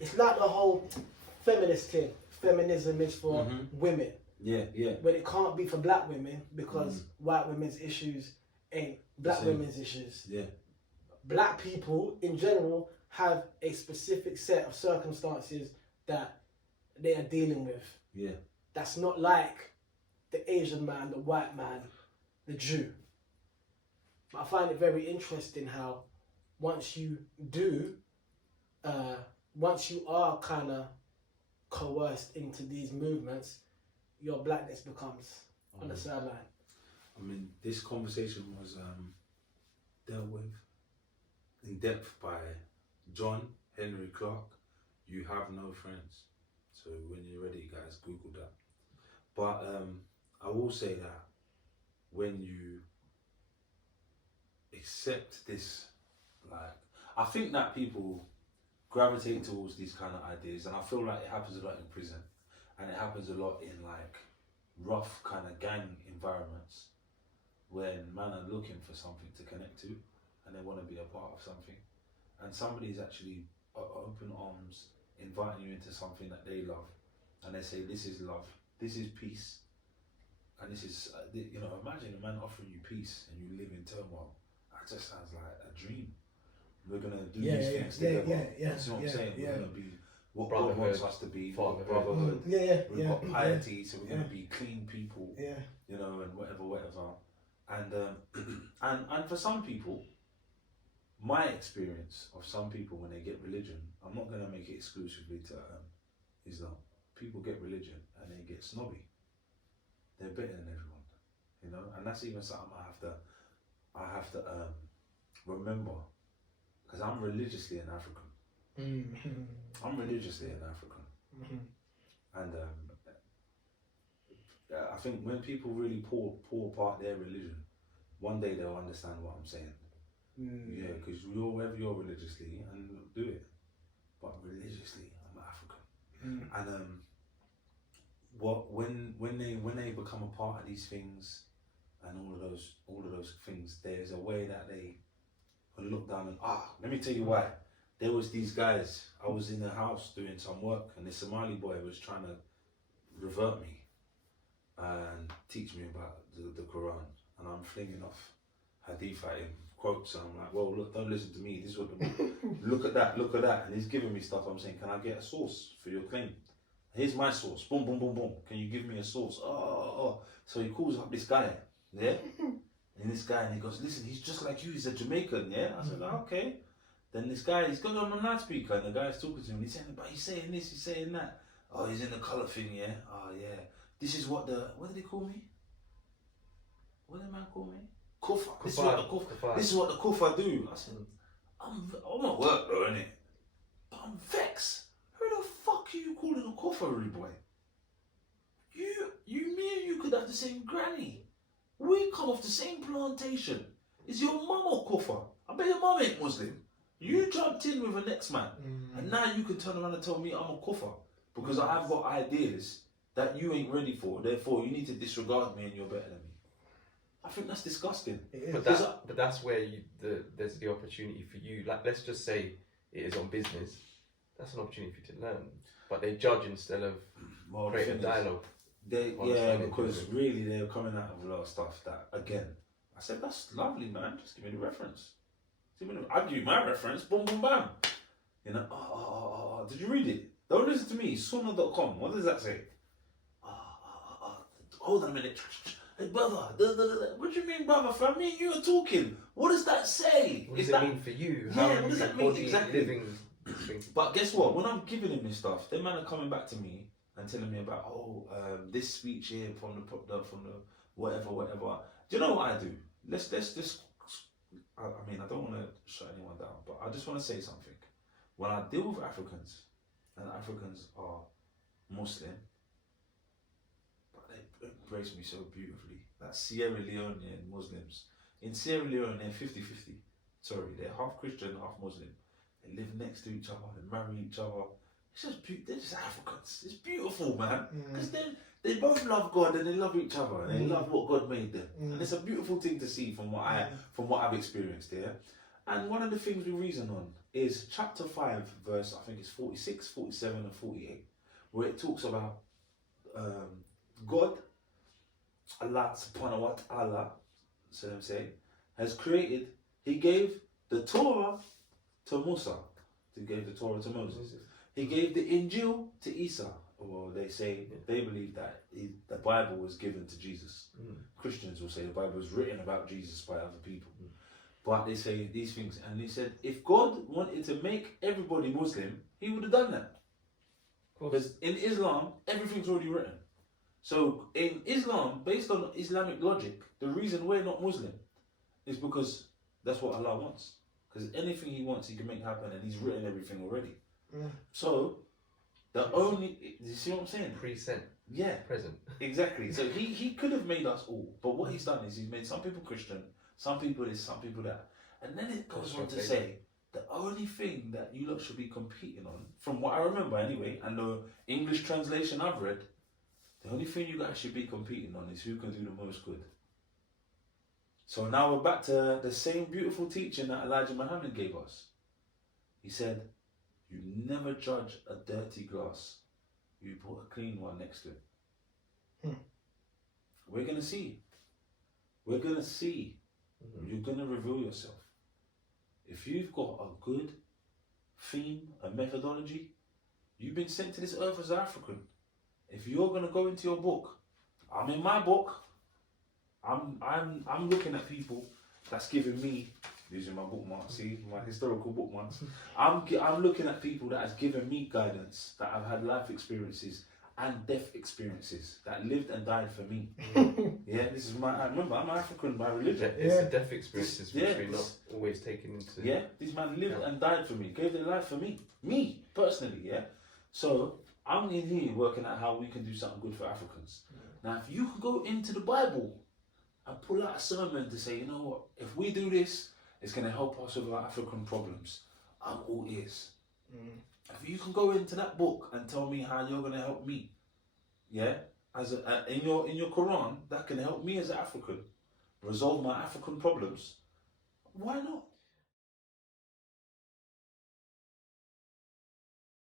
it's like the whole feminist thing. Feminism is for women. Yeah, yeah. But it can't be for black women because white women's issues ain't black women's issues. Yeah. Black people in general have a specific set of circumstances that they are dealing with. Yeah. That's not like the Asian man, the white man, the Jew. I find it very interesting how once you are kind of coerced into these movements, your blackness becomes on the sideline. I mean, this conversation was dealt with in depth by John Henry Clark. You Have No Friends. So when you're ready, guys, Google that. But I will say that when you accept this, like, I think that people gravitate towards these kind of ideas, and I feel like it happens a lot in prison, and it happens a lot in like rough kind of gang environments when man are looking for something to connect to and they want to be a part of something, and somebody's actually open arms inviting you into something that they love, and they say this is love, this is peace, and this is imagine a man offering you peace and you live in turmoil. That just sounds like a dream. We're gonna do these things together. That's what I'm saying. We're gonna be what God wants us to be. Brotherhood. We've got piety, so we're gonna be clean people. And whatever. And for some people, my experience of some people when they get religion, I'm not gonna make it exclusively to Islam. People get religion and they get snobby. They're better than everyone, and that's even something I have to remember. Because I'm religiously an African. I'm religiously an African. And I think when people really pull apart their religion, one day they'll understand what I'm saying. Yeah, because wherever you're religiously, and do it. But religiously, I'm African. And when they become a part of these things and all of those things, there's a way that they look down and let me tell you why. There was these guys, I was in the house doing some work, and this Somali boy was trying to revert me and teach me about the Quran, and I'm flinging off hadith at him, quotes, and I'm like, well, look, don't listen to me, this is what look at that, and he's giving me stuff. I'm saying, can I get a source for your claim? Here's my source, boom, boom, boom, boom, can you give me a source? So he calls up this guy, yeah? And this guy, and he goes, listen, he's just like you, he's a Jamaican, yeah? I said, okay. Then this guy, he's got on the loudspeaker, and the guy's talking to him, he's saying, but he's saying this, he's saying that. Oh, he's in the colour thing, yeah? Oh, yeah. This is what what did they call me? What did the man call me? Kufa. This is what the Kufa do. I said, I'm at work though, innit? But I'm vexed. Who the fuck are you calling a Kufa, rude boy? Me and you could have the same granny. We come off the same plantation. Is your mum or Kufa? I bet your mum ain't Muslim. You jumped in with a next man, and now you can turn around and tell me I'm a Kufa because I've got ideas that you ain't ready for. Therefore, you need to disregard me and you're better than me. I think that's disgusting. But that's where there's the opportunity for you. Like, let's just say it is on business. That's an opportunity for you to learn. But they judge instead of create a dialogue. Because really they're coming out of a lot of stuff that, again, I said, that's lovely, man. Just give me the reference. I'll give you my reference. Boom, boom, bam. Did you read it? Don't listen to me. Sunnah.com. What does that say? Hold on a minute. Hey, brother. What do you mean, brother? For me and you are talking. What does that say? What does it mean for you? What does that mean exactly? Living. But guess what? When I'm giving him this stuff, them man are coming back to me and telling me about this speech here from the whatever. Do you know what I do? Let's just. I mean, I don't want to shut anyone down, but I just want to say something. When I deal with Africans, and Africans are Muslim, but they embrace me so beautifully. Like Sierra Leonean Muslims. In Sierra Leone, they're 50-50. Sorry, they're half Christian, half Muslim. They live next to each other, they marry each other. It's just they're just Africans. It's beautiful, man. Because they both love God and they love each other and they love what God made them. And it's a beautiful thing to see from what I've experienced there. And one of the things we reason on is chapter 5, verse, I think it's 46, 47, and 48, where it talks about God, Allah subhanahu wa ta'ala, so I'm saying, has created, he gave the Torah to Musa, he gave the Torah to Moses. He gave the Injil to Isa, or they say, they believe that the Bible was given to Jesus. Christians will say the Bible was written about Jesus by other people. But they say these things, and he said, if God wanted to make everybody Muslim, he would have done that. Because in Islam, everything's already written. So in Islam, based on Islamic logic, the reason we're not Muslim is because that's what Allah wants. Because anything he wants, he can make happen, and he's written everything already. So, you see what I'm saying? Present. Yeah. Present. Exactly. So he could have made us all, but what he's done is he's made some people Christian, some people this, some people that. And then it goes on to say, the only thing that you lot should be competing on, from what I remember anyway, and the English translation I've read, the only thing you guys should be competing on is who can do the most good. So now we're back to the same beautiful teaching that Elijah Muhammad gave us. He said, you never judge a dirty glass. You put a clean one next to it. We're going to see. We're going to see. You're going to reveal yourself. If you've got a good theme, a methodology, you've been sent to this earth as an African. If you're going to go into your book, I'm in my book, I'm looking at people that's giving me, using my bookmarks, see, my historical bookmarks. I'm looking at people that has given me guidance, that have had life experiences and death experiences, that lived and died for me. Yeah, this is remember, I'm African by religion. It's the death experiences which we're not always taken into. Yeah, these men lived and died for me, gave their life for me. Me, personally, yeah. So, I'm in here working out how we can do something good for Africans. Now, if you can go into the Bible and pull out a sermon to say, you know what, if we do this, it's going to help us with our African problems, I'm all ears. If you can go into that book and tell me how you're going to help me, yeah, as in your Quran, that can help me as an African resolve my African problems, why not?